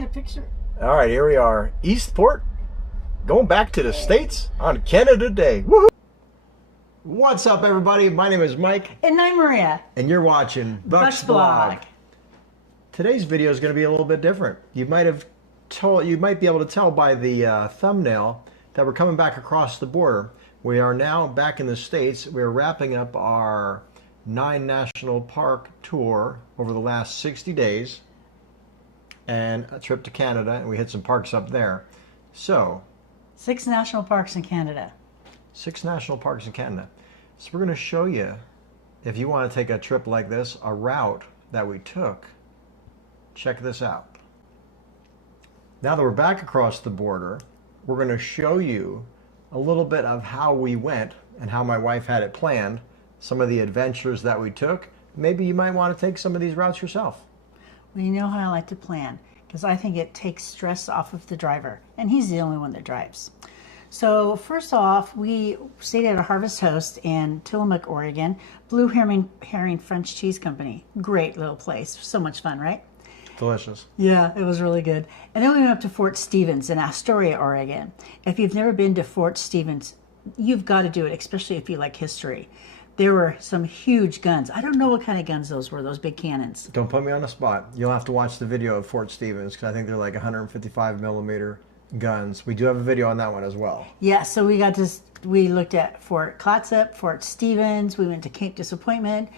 taking a picture. All right, here we are, Eastport, going back to the States on Canada Day. Woohoo! What's up, everybody? My name is Mike. And I'm Maria. And you're watching Buck's Blog. Today's video is going to be a little bit different. You might be able to tell by the thumbnail that we're coming back across the border. We are now back in the States. We're wrapping up our 9 national park tour over the last 60 days. And a trip to Canada, and we hit some parks up there. So 6 national parks in Canada. 6 national parks in Canada. So we're going to show you, if you want to take a trip like this, a route that we took. Check this out. Now that we're back across the border, we're going to show you a little bit of how we went and how my wife had it planned, some of the adventures that we took. Maybe you might want to take some of these routes yourself. Well, you know how I like to plan, because I think it takes stress off of the driver, and he's the only one that drives. So first off, we stayed at a Harvest Host in Tillamook, Oregon, Blue Herring French Cheese Company. Great little place. So much fun, right? Delicious. Yeah, it was really good. And then we went up to Fort Stevens in Astoria, Oregon. If you've never been to Fort Stevens, you've got to do it, especially if you like history. There were some huge guns. I don't know what kind of guns those were, those big cannons. Don't put me on the spot. You'll have to watch the video of Fort Stevens, because I think they're like 155 millimeter guns. We do have a video on that one as well. Yeah, so we looked at Fort Clatsop, Fort Stevens. We went to Cape Disappointment.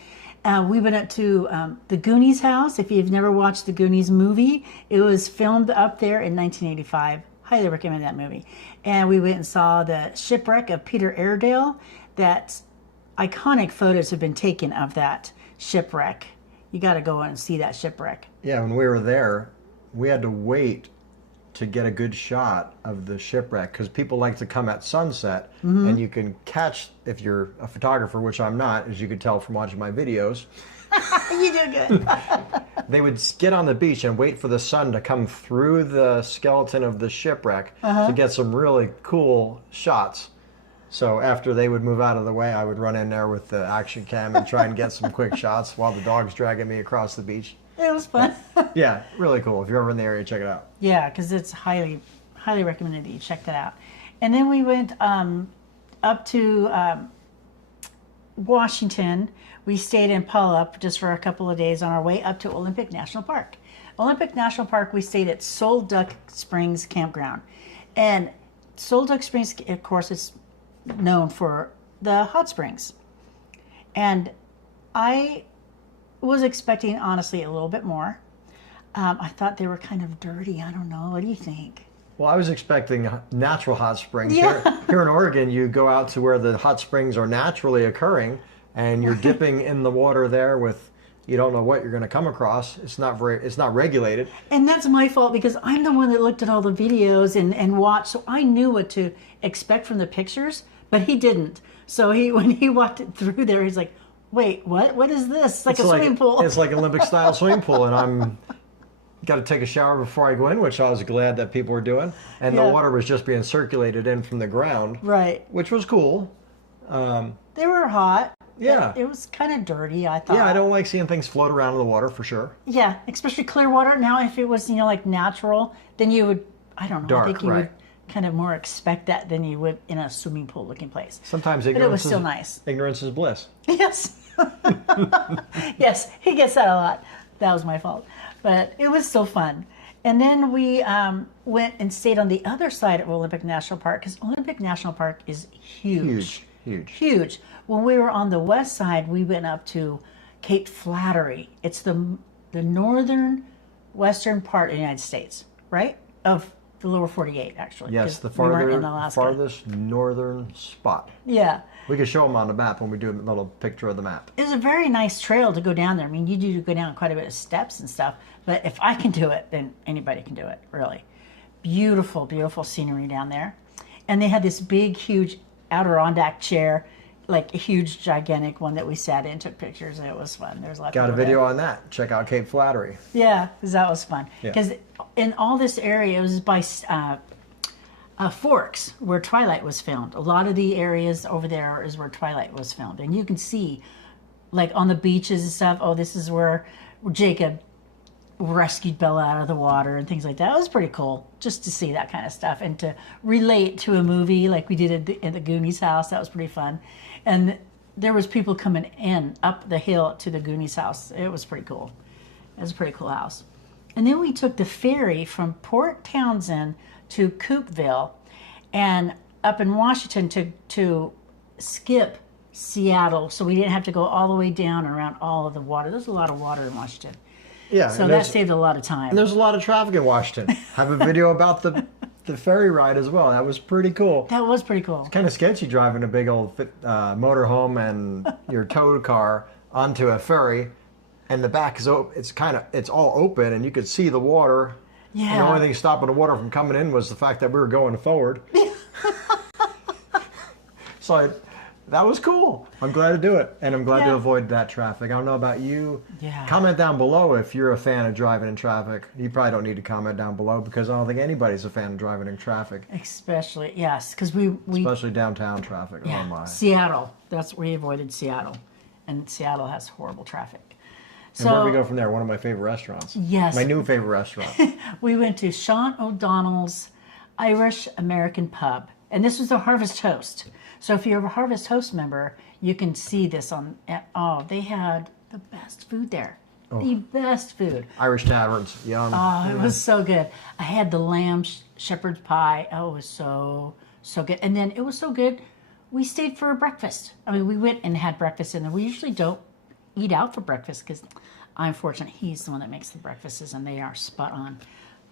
We went up to the Goonies house. If you've never watched the Goonies movie, it was filmed up there in 1985. Highly recommend that movie. And we went and saw the shipwreck of Peter Airedale. That's iconic photos have been taken of that shipwreck. You got to go and see that shipwreck. Yeah, when we were there, we had to wait to get a good shot of the shipwreck, because people like to come at sunset, and you can catch, if you're a photographer, which I'm not, as you could tell from watching my videos. You do good. They would get on the beach and wait for the sun to come through the skeleton of the shipwreck to get some really cool shots. So after they would move out of the way, I would run in there with the action cam and try and get some quick shots while the dog's dragging me across the beach. It was fun. Yeah, really cool. If you're ever in the area, check it out. Yeah, because it's highly recommended that you check that out. And then we went up to Washington. We stayed in Puyallup just for a couple of days on our way up to Olympic National Park. Olympic National Park, we stayed at Soul Duck Springs Campground. And Soul Duck Springs, of course, is known for the hot springs. And I was expecting, honestly, a little bit more. I thought they were kind of dirty. I don't know. What do you think? Well, I was expecting natural hot springs. Yeah. Here in Oregon, you go out to where the hot springs are naturally occurring, and you're dipping in the water there with, you don't know what you're going to come across. It's not regulated. And that's my fault, because I'm the one that looked at all the videos and watched, so I knew what to expect from the pictures, but he didn't. So when he walked it through there, he's like, wait, what? What is this? It's like a swimming pool. It's like an Olympic-style swimming pool, and I'm got to take a shower before I go in, which I was glad that people were doing. And the water was just being circulated in from the ground. Right. Which was cool. They were hot. Yeah. It was kind of dirty, I thought. Yeah, I don't like seeing things float around in the water, for sure. Yeah, especially clear water. Now, if it was, like natural, then you would, I don't know, dark, I think you right. would kind of more expect that than you would in a swimming pool looking place. Sometimes But it was still nice. Ignorance is bliss. Yes. Yes, he gets that a lot. That was my fault. But it was still fun. And then we went and stayed on the other side of Olympic National Park, because Olympic National Park is huge. Huge. When we were on the west side, we went up to Cape Flattery. It's the northern western part of the United States, right? Of the lower 48, actually. Yes, the we weren't in Alaska. farthest northern spot. Yeah. We could show them on the map when we do a little picture of the map. It's a very nice trail to go down there. I mean, you do go down quite a bit of steps and stuff, but if I can do it, then anybody can do it, really. Beautiful, beautiful scenery down there. And they had this big, huge Adirondack chair, like a huge, gigantic one that we sat in, took pictures, and it was fun. There's a lot. Got a video on that. Check out Cape Flattery. Yeah, because that was fun. Yeah. Because in all this area, it was by Forks, where Twilight was filmed. A lot of the areas over there is where Twilight was filmed. And you can see, like on the beaches and stuff, oh, this is where Jacob rescued Bella out of the water and things like that. It was pretty cool just to see that kind of stuff and to relate to a movie like we did at the Goonies house. That was pretty fun. And there was people coming in up the hill to the Goonies house. It was pretty cool. It was a pretty cool house. And then we took the ferry from Port Townsend to Coopville and up in Washington to skip Seattle, so we didn't have to go all the way down and around all of the water. There's a lot of water in Washington. Yeah. So that saved a lot of time. And there's a lot of traffic in Washington. I have a video about the ferry ride as well. That was pretty cool. That was pretty cool. Kind of sketchy driving a big old motorhome and your tow car onto a ferry, and the back is it's all open, and you could see the water. Yeah. And the only thing stopping the water from coming in was the fact that we were going forward. So that was cool. I'm glad to do it, and I'm glad to avoid that traffic. I don't know about you. Yeah. Comment down below if you're a fan of driving in traffic. You probably don't need to comment down below because I don't think anybody's a fan of driving in traffic. Especially, yes, because we Especially downtown traffic. yeah, Oh my. Seattle. We avoided Seattle, and Seattle has horrible traffic. And where do we go from there? One of my favorite restaurants. Yes. My new favorite restaurant. We went to Sean O'Donnell's Irish American Pub, and this was the Harvest Host. So if you're a Harvest Host member, you can see this on. Oh, they had the best food there. The best food. Irish taverns. Yum. Oh, it was so good. I had the lamb shepherd's pie. Oh, it was so good. And then it was so good, we stayed for breakfast. I mean, we went and had breakfast, and we usually don't eat out for breakfast because I'm fortunate he's the one that makes the breakfasts, and they are spot on.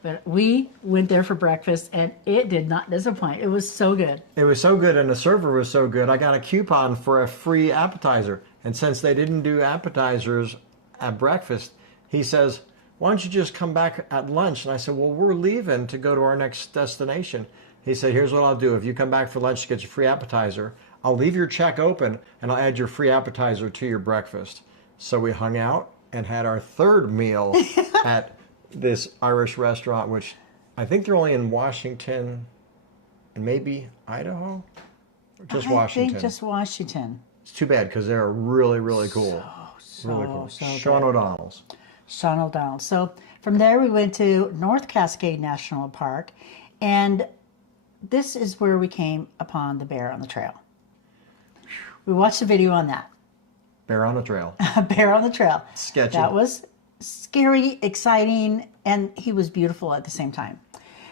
But we went there for breakfast, and it did not disappoint. It was so good. It was so good, and the server was so good. I got a coupon for a free appetizer. And since they didn't do appetizers at breakfast, he says, why don't you just come back at lunch? And I said, well, we're leaving to go to our next destination. He said, here's what I'll do. If you come back for lunch to get your free appetizer, I'll leave your check open, and I'll add your free appetizer to your breakfast. So we hung out and had our third meal at this Irish restaurant, which I think they're only in Washington and maybe Idaho, or just Washington. I think just Washington. It's too bad because they're really, really cool. Really cool. Sean O'Donnell's. Sean O'Donnell. So from there we went to North Cascade National Park, and this is where we came upon the bear on the trail. We watched a video on that. Bear on the trail. Bear on the trail. Sketchy. That was scary, exciting, and he was beautiful at the same time.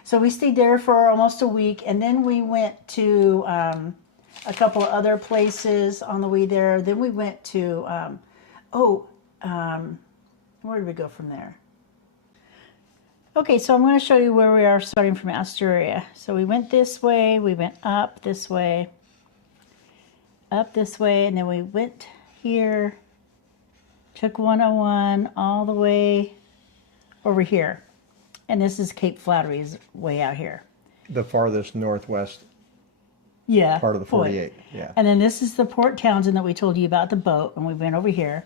So we stayed there for almost a week, and then we went to a couple of other places on the way there. Then we went to, where did we go from there? Okay, so I'm going to show you where we are starting from Astoria. So we went this way, we went up this way, and then we went here, took 101 all the way over here. And this is Cape Flattery's way out here. The farthest northwest part of the 48. Yeah. And then this is the Port Townsend that we told you about, the boat, and we went over here.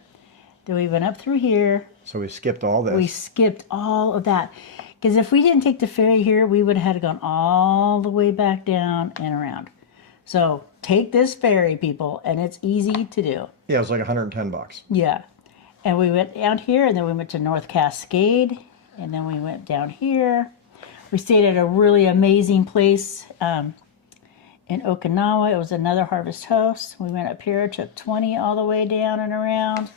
Then we went up through here. So we skipped all this. We skipped all of that. Because if we didn't take the ferry here, we would have had to gone all the way back down and around. So take this ferry, people, and it's easy to do. Yeah, it was like $110. Yeah. And we went down here, and then we went to North Cascade, and then we went down here. We stayed at a really amazing place in Okinawa. It was another Harvest Host. We went up here, took 20 all the way down and around.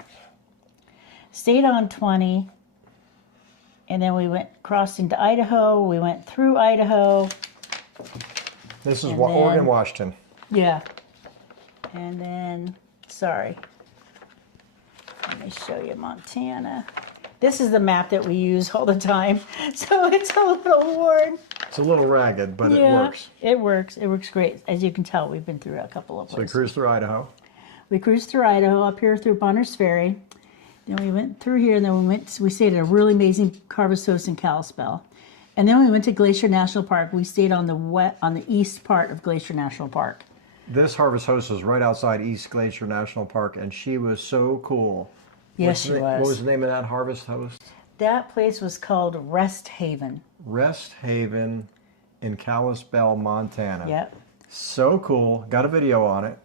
Stayed on 20, and then we crossed into Idaho. We went through Idaho. This is Oregon, Washington. Yeah. And then, sorry. Let me show you Montana. This is the map that we use all the time, so it's a little worn. It's a little ragged, but it works. It works. It works great. As you can tell, we've been through a couple of places. So we cruised through Idaho. We cruised through Idaho, up here through Bonners Ferry. Then we went through here, and then we stayed at a really amazing Harvest Host in Kalispell. And then we went to Glacier National Park. We stayed on the east part of Glacier National Park. This Harvest Host was right outside East Glacier National Park, and she was so cool. Yes, she was. What was the name of that Harvest Host? That place was called Rest Haven. Rest Haven in Kalispell, Montana. Yep. So cool. Got a video on it.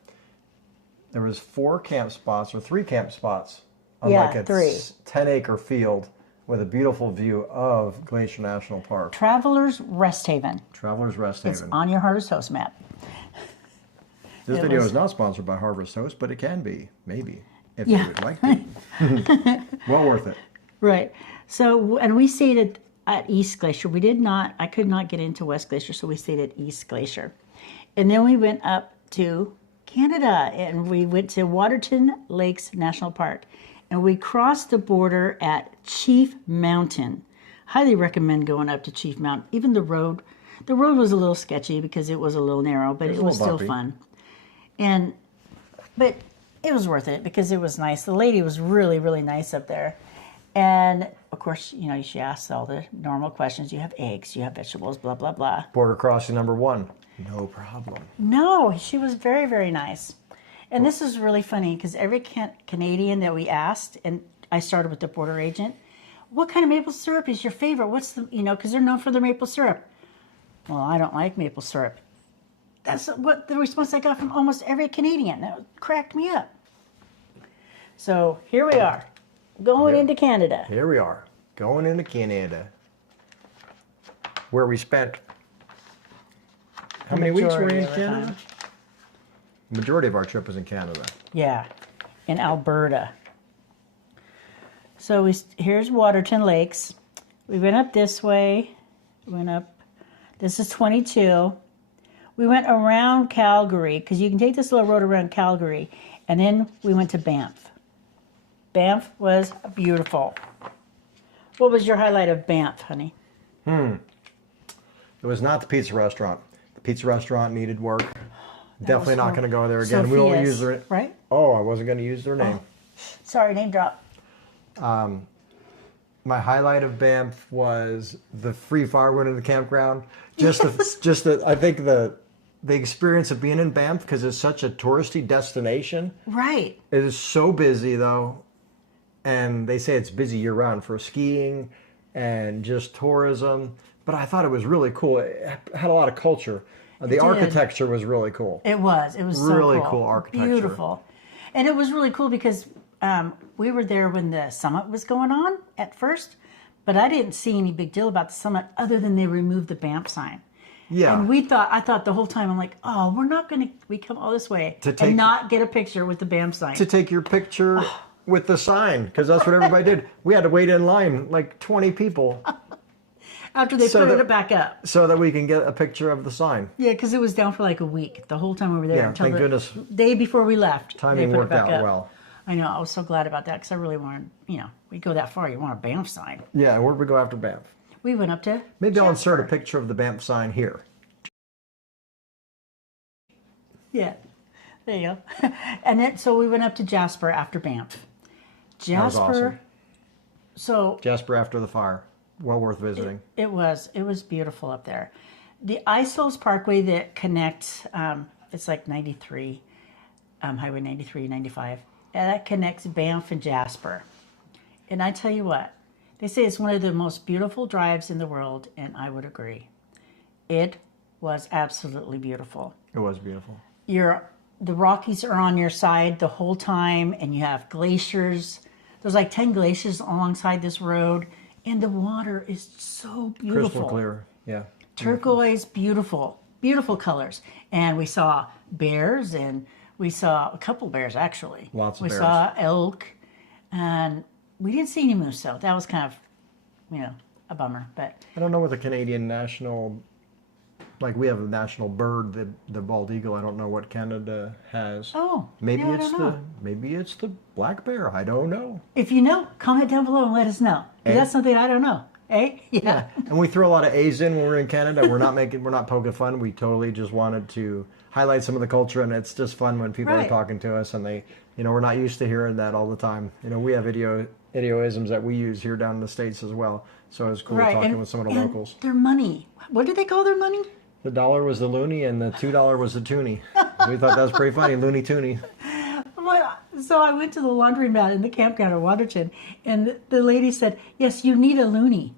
There was 4 camp spots, or 3 camp spots on like a 10-acre field with a beautiful view of Glacier National Park. Travelers Rest Haven. Travelers Rest It's Haven. on your Harvest Host map. This It video was- is not sponsored by Harvest Host, but it can be, maybe, if Yeah. you would like to. Well worth it. Right. So, and we stayed at East Glacier. We did not, I could not get into West Glacier, so we stayed at East Glacier. And then we went up to Canada and we went to Waterton Lakes National Park. And we crossed the border at Chief Mountain. Highly recommend going up to Chief Mountain. Even the road was a little sketchy because it was a little narrow, but it was still bumpy. fun. But it was worth it because it was nice. The lady was really, really nice up there. And of course, you know, she asked all the normal questions. You have eggs, you have vegetables, blah, blah, blah. Border crossing number 1. No problem. No, she was very, very nice. And this is really funny because every Canadian that we asked, and I started with the border agent, what kind of maple syrup is your favorite? What's the, you know, because they're known for their maple syrup. Well, I don't like maple syrup. That's what the response I got from almost every Canadian. That cracked me up. So here we are, going Yep. into Canada. Here we are, going into Canada, where we spent, how many weeks were we in Majority of the Canada? time. Majority of our trip was in Canada. Yeah, in Alberta. So here's Waterton Lakes. We went up this way. Went up. This is 22. We went around Calgary because you can take this little road around Calgary, and then we went to Banff. Banff was beautiful. What was your highlight of Banff, honey? It was not the pizza restaurant. The pizza restaurant needed work. Definitely not going to go there again. We won't Sophia's, use their. right? Oh, I wasn't going to use their name. Sorry, name drop. My highlight of Banff was the free firewood in the campground. I think the experience of being in Banff, because it's such a touristy destination. Right. It is so busy though, and they say it's busy year round for skiing and just tourism. But I thought it was really cool. It had a lot of culture. The did. architecture was really cool. It was so Really cool architecture. Beautiful. And it was really cool because we were there when the summit was going on at first, but I didn't see any big deal about the summit other than they removed the Banff sign. Yeah. And I thought the whole time, I'm like, oh, we're not going to, we come all this way To take- and not get a picture with the Banff sign. To take your picture with the sign, because that's what everybody did. We had to wait in line, like 20 people, After they so put that- it back up. so that we can get a picture of the sign. Yeah, because it was down for like a week, the whole time we were there. Yeah, until thank the goodness. day before we left. Timing they put it worked back out up. well. I know, I was so glad about that because I really wanted, we go that far, you want a Banff sign. Yeah, where'd we go after Banff? We went up to Maybe I'll insert a Jasper. picture of the Banff sign here. Yeah, there you go. And then, so we went up to Jasper after Banff. That was Jasper, awesome. so Jasper after the fire. Well worth visiting. it was beautiful up there. The Isols Parkway that connects, it's like 93, Highway 93, 95, and that connects Banff and Jasper. And I tell you what, they say it's one of the most beautiful drives in the world, and I would agree. It was absolutely beautiful. It was beautiful. The Rockies are on your side the whole time, and you have glaciers. There's like 10 glaciers alongside this road, and the water is so beautiful. Crystal clear. Yeah. Turquoise, beautiful, beautiful colors. And we saw bears, and we saw a couple bears actually. Lots of we bears. saw elk, and we didn't see any moose, though. That was kind of, a bummer. But I don't know what the Canadian national, like we have a national bird, the bald eagle. I don't know what Canada has. Maybe I it's don't know. maybe it's the black bear. I don't know. If you know, comment down below and let us know. 'Cause that's something I don't know. Eh? Yeah. And we threw a lot of A's in when we're in Canada. We're not poking fun. We totally just wanted to highlight some of the culture, and it's just fun when people are Right. talking to us, and they, we're not used to hearing that all the time. We have idioisms that we use here down in the States as well. So it was cool talking with some of the and locals. Their money. What do they call their money? The dollar was the loony, and the $2 was the toonie. We thought that was pretty funny, loony toonie. So I went to the laundromat in the campground at Waterton, and the lady said, "Yes, you need a loony."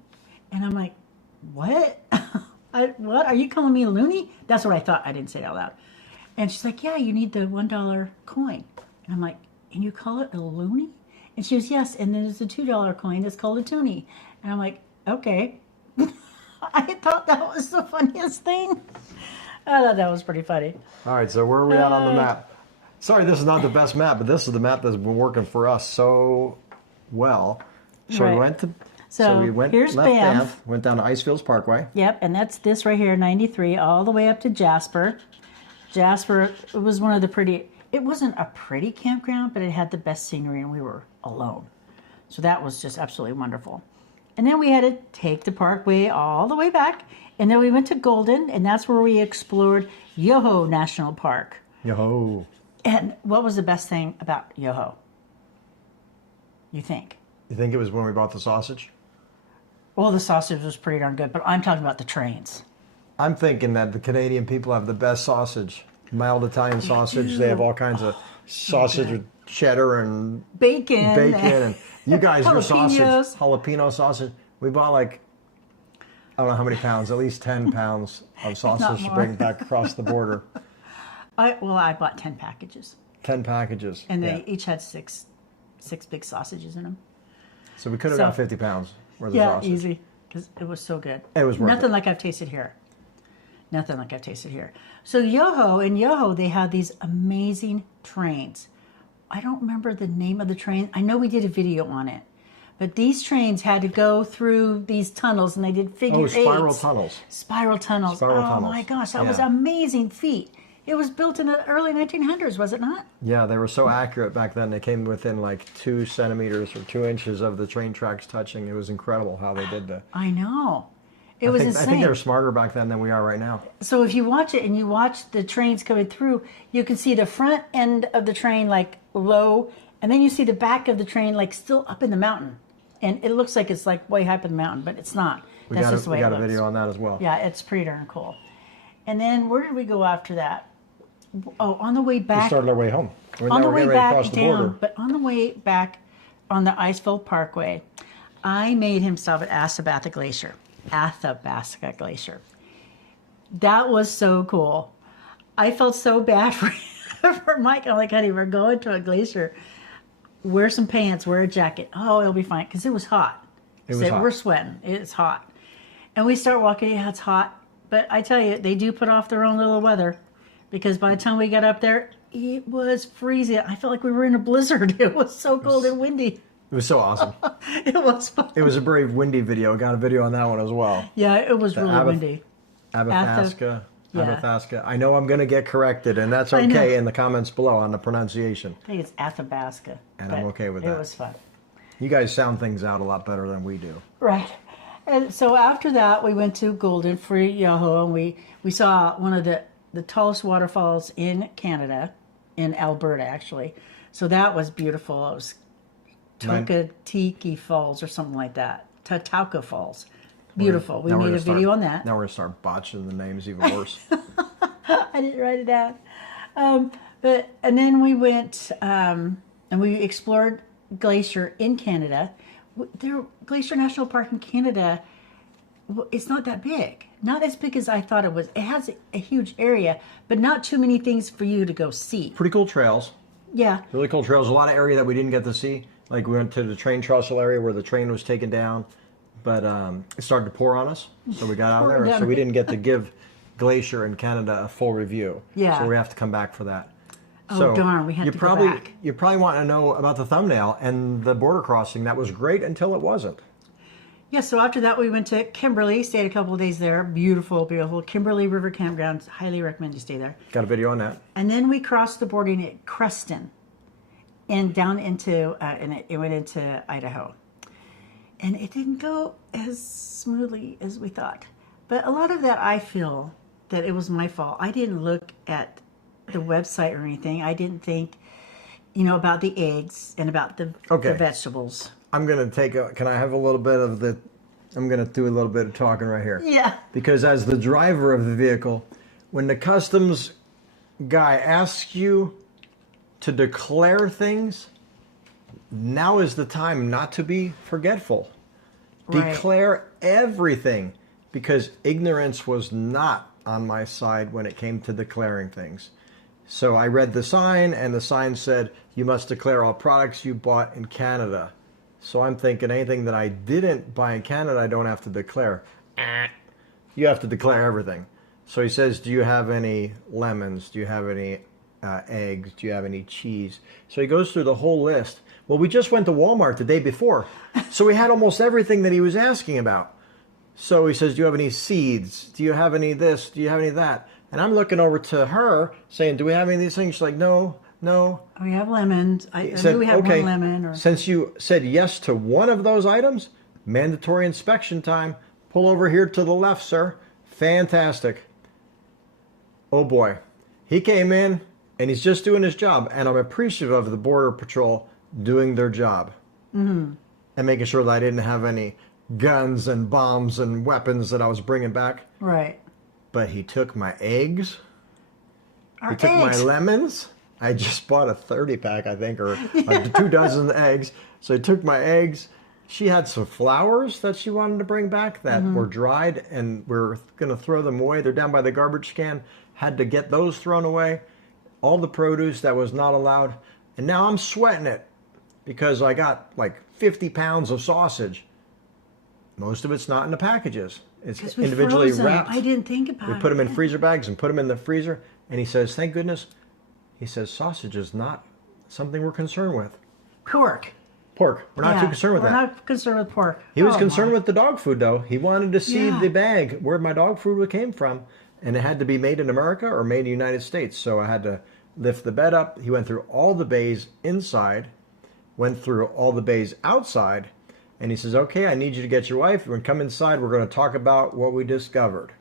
And I'm like, "What? What? Are you calling me a loony?" That's what I thought. I didn't say it out loud. And she's like, "Yeah, you need the $1 coin." And I'm like, "And you call it a loony?" And she was, yes, and then there's a $2 coin that's called a toonie. And I'm like, okay. I thought that was the funniest thing. I thought that was pretty funny. All right, so where are we at on the map? Sorry, this is not the best map, but this is the map that's been working for us so well. So Right. we went to. So we went here's left Banff. went down to Icefields Parkway. Yep, and that's this right here, 93, all the way up to Jasper. Jasper was one of the pretty, it wasn't a pretty campground, but it had the best scenery and we were alone. So that was just absolutely wonderful. And then we had to take the parkway all the way back. And then we went to Golden, and that's where we explored Yoho National Park. Yo, And what was the best thing about Yoho? You think? you think it was when we bought the sausage? Well, the sausage was pretty darn good, but I'm talking about the trains. I'm thinking that the Canadian people have the best sausage. Mild Italian sausage. They have all kinds of sausage with cheddar and Bacon. bacon. And you guys, your sausage, Jalapenos. jalapeno sausage. We bought like, I don't know how many pounds, at least 10 pounds of sausage to more. bring back across the border. I bought 10 packages. 10 packages. And Yeah. they each had six big sausages in them. So we could have So- got 50 pounds worth of Yeah, sausage. easy. Because it was so good. It was worth Nothing it. like I've tasted here. Nothing like I've tasted here. So in Yoho, they had these amazing trains. I don't remember the name of the train. I know we did a video on it. But these trains had to go through these tunnels, and they did figure Oh, eights. spiral tunnels. Spiral tunnels. Spiral oh tunnels. my gosh, that was Yeah. an amazing feat. It was built in the early 1900s, was it not? Yeah, they were so accurate back then. They came within like 2 centimeters or 2 inches of the train tracks touching. It was incredible how they did that. I know. It was I insane. think they were smarter back then than we are right now. So if you watch it and you watch the trains coming through, you can see the front end of the train like low, and then you see the back of the train like still up in the mountain. And it looks like it's like way high up in the mountain, but it's not. We That's got, just the way we got it a looks. video on that as well. Yeah, it's pretty darn cool. And then where did we go after that? Oh, on the way We back. started our way home. We're On now the we're way getting ready to back cross the down, border. but on the way back on the Icefield Parkway, I made him stop at Athabasca Glacier. Athabasca Glacier. That was so cool. I felt so bad for Mike. I'm like, honey, we're going to a glacier. Wear some pants, wear a jacket. Oh, it'll be fine. Because it was hot. It was hot. We're sweating. It's hot. And we start walking. Yeah, it's hot. But I tell you, they do put off their own little weather. Because by the time we got up there, it was freezing. I felt like we were in a blizzard. It was so cold and windy. It was so awesome. It was fun. It was a very windy video. Got a video on that one as well. Yeah, it was really Abath- windy. Abathaska. Yeah. Abathaska. I know I'm going to get corrected, and that's I know. okay in the comments below on the pronunciation. I think it's Athabasca. And I'm but okay with It that. was fun. You guys sound things out a lot better than we do. Right. And so after that, we went to Golden for Yoho, and we saw one of the tallest waterfalls in Canada, in Alberta, actually. So that was beautiful. It was Tokatiki Falls or something like that. Tatauka Falls. Beautiful. We Now we're made a gonna video start- on that. Now we're going to start botching the names even worse. I didn't write it down. And then we went and we explored Glacier in Canada. Glacier National Park in Canada, it's not that big. Not as big as I thought it was. It has a huge area, but not too many things for you to go see. Pretty cool trails. Yeah. Really cool trails. A lot of area that we didn't get to see. Like we went to the train trestle area where the train was taken down, but it started to pour on us, so we got out of Pour there. down. So we didn't get to give Glacier in Canada a full review. Yeah. So we have to come back for that. Oh, darn, we had to go probably, back. You probably want to know about the thumbnail and the border crossing. That was great until it wasn't. Yeah, so after that we went to Kimberly, stayed a couple of days there. Beautiful, beautiful. Kimberly River Campground. Highly recommend you stay there. Got a video on that. And then we crossed the border at Creston and down into, and it went into Idaho. And it didn't go as smoothly as we thought. But a lot of that, I feel that it was my fault. I didn't look at the website or anything. I didn't think, about the eggs and about the vegetables. I'm going to can I have a little bit of I'm going to do a little bit of talking right here. Yeah. Because as the driver of the vehicle, when the customs guy asks you to declare things, now is the time not to be forgetful. Right. Declare everything, because ignorance was not on my side when it came to declaring things. So I read the sign, and the sign said, you must declare all products you bought in Canada. So I'm thinking anything that I didn't buy in Canada, I don't have to declare. You have to declare everything. So he says, do you have any lemons? Do you have any eggs? Do you have any cheese? So he goes through the whole list. Well, we just went to Walmart the day before, so we had almost everything that he was asking about. So he says, do you have any seeds? Do you have any this? Do you have any that? And I'm looking over to her saying, do we have any of these things? She's like, no. We have lemons. I Said, knew we had okay, one lemon. Or... Since you said yes to one of those items, mandatory inspection time. Pull over here to the left, sir. Fantastic. Oh boy. He came in and he's just doing his job. And I'm appreciative of the Border Patrol doing their job. Mm-hmm. And making sure that I didn't have any guns and bombs and weapons that I was bringing back. Right. But he took my eggs. Our He took my eggs. lemons. I just bought a 30-pack, I think, or 2 dozen eggs. So he took my eggs. She had some flowers that she wanted to bring back that were dried, and we're going to throw them away. They're down by the garbage can. Had to get those thrown away. All the produce that was not allowed. And now I'm sweating it because I got like 50 pounds of sausage. Most of it's not in the packages. It's 'Cause we individually froze them. wrapped. I didn't think about it. We put them in freezer bags and put them in the freezer. And he says, thank goodness. He says, sausage is not something we're concerned with. Pork. Pork. We're not too concerned with we're that. We're not concerned with pork. He was Oh, concerned my. with the dog food, though. He wanted to see Yeah. the bag where my dog food came from. And it had to be made in America or made in the United States. So I had to lift the bed up. He went through all the bays inside, went through all the bays outside. And he says, okay, I need you to get your wife. We're going to come inside. We're going to talk about what we discovered.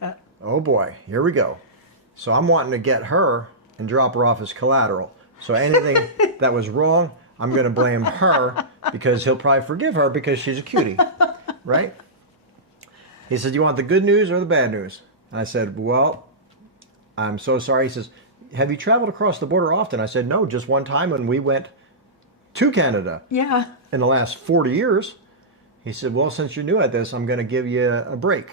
Yeah. Oh, boy. Here we go. So I'm wanting to get her and drop her off as collateral. So anything that was wrong, I'm going to blame her because he'll probably forgive her because she's a cutie, right? He said, you want the good news or the bad news? And I said, well, I'm so sorry. He says, have you traveled across the border often? I said, no, just one time when we went to Canada Yeah. in the last 40 years. He said, well, since you're new at this, I'm going to give you a break.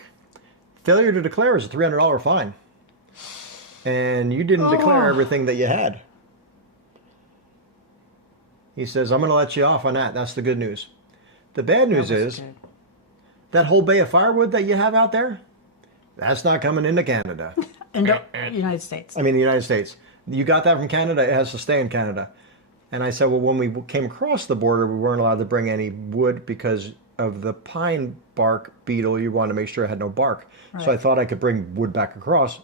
Failure to declare is a $300 fine. And you didn't declare everything that you had. He says, I'm going to let you off on that. That's the good news. The bad news is Good. that whole bay of firewood that you have out there, that's not coming into Canada. In the United States. I mean, the United States. You got that from Canada. It has to stay in Canada. And I said, well, when we came across the border, we weren't allowed to bring any wood because of the pine bark beetle. You wanted to make sure it had no bark. So I Right. thought I could bring wood back across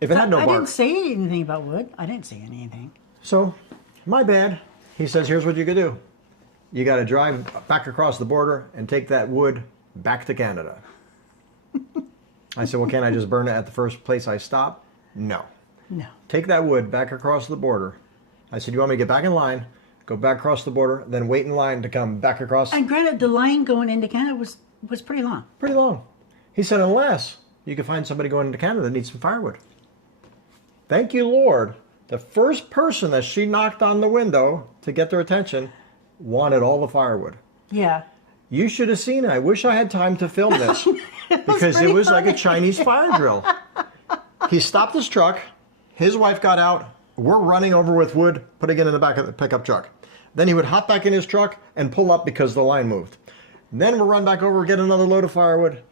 if it had no I bark. didn't say anything about wood. I didn't say anything. So, my bad. He says, here's what you could do. You got to drive back across the border and take that wood back to Canada. I said, well, can't I just burn it at the first place I stop? No. No. Take that wood back across the border. I said, you want me to get back in line, go back across the border, then wait in line to come back across? And granted, the line going into Canada was pretty long. Pretty long. He said, unless you can find somebody going into Canada that needs some firewood. Thank you, Lord. The first person that she knocked on the window to get their attention wanted all the firewood. Yeah. You should have seen it. I wish I had time to film this because it pretty was like a funny. Chinese fire drill. He stopped his truck. His wife got out. We're running over with wood, putting it in the back of the pickup truck. Then he would hop back in his truck and pull up because the line moved. Then we'll run back over, get another load of firewood.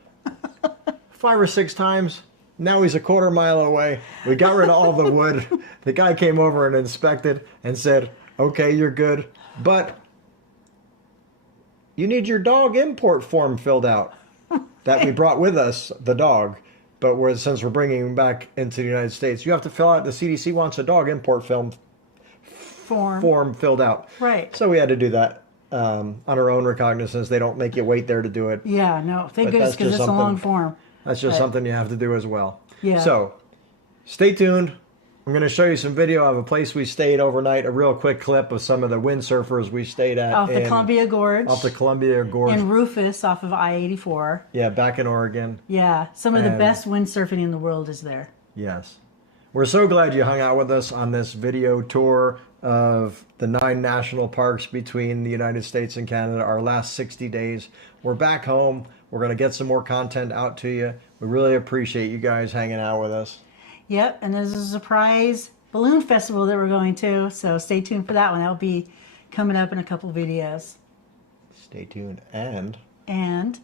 5 or 6 times. Now he's a quarter mile away. We got rid of all the wood. The guy came over and inspected and said, okay, you're good, but you need your dog import form filled out that we brought with us, the dog. But since we're bringing him back into the United States, you have to fill out, the CDC wants a dog import form filled out. Right. So we had to do that on our own recognizance. They don't make you wait there to do it. Yeah, no. Thank But goodness that's because just it's a long something- form. That's just But- something you have to do as well. Yeah. So, stay tuned. I'm going to show you some video of a place we stayed overnight, a real quick clip of some of the windsurfers we stayed at. Off the Columbia Gorge. Off the Columbia Gorge. In Rufus off of I-84. Yeah, back in Oregon. Yeah. Some of the And- best windsurfing in the world is there. Yes. We're so glad you hung out with us on this video tour of the 9 national parks between the United States and Canada, our last 60 days. We're back home. We're going to get some more content out to you. We really appreciate you guys hanging out with us. Yep, and there's a surprise balloon festival that we're going to, so stay tuned for that one. That'll be coming up in a couple videos. Stay tuned. And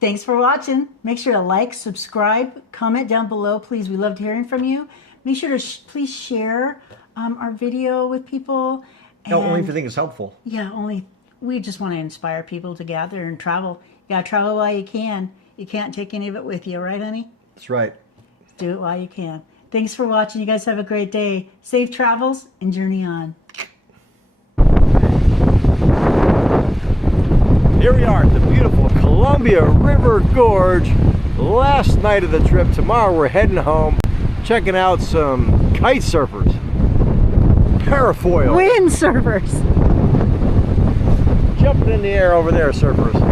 thanks for watching. Make sure to like, subscribe, comment down below, please. We loved hearing from you. Make sure to please share our video with people. no, only if you think it's helpful. Yeah, we just want to inspire people to gather and travel. You gotta travel while you can. You can't take any of it with you, right, honey? That's right. Do it while you can. Thanks for watching. You guys have a great day. Safe travels and journey on. Here we are at the beautiful Columbia River Gorge. Last night of the trip. Tomorrow we're heading home, checking out some kite surfers, parafoil, Windsurfers. jumping in the air over there, surfers.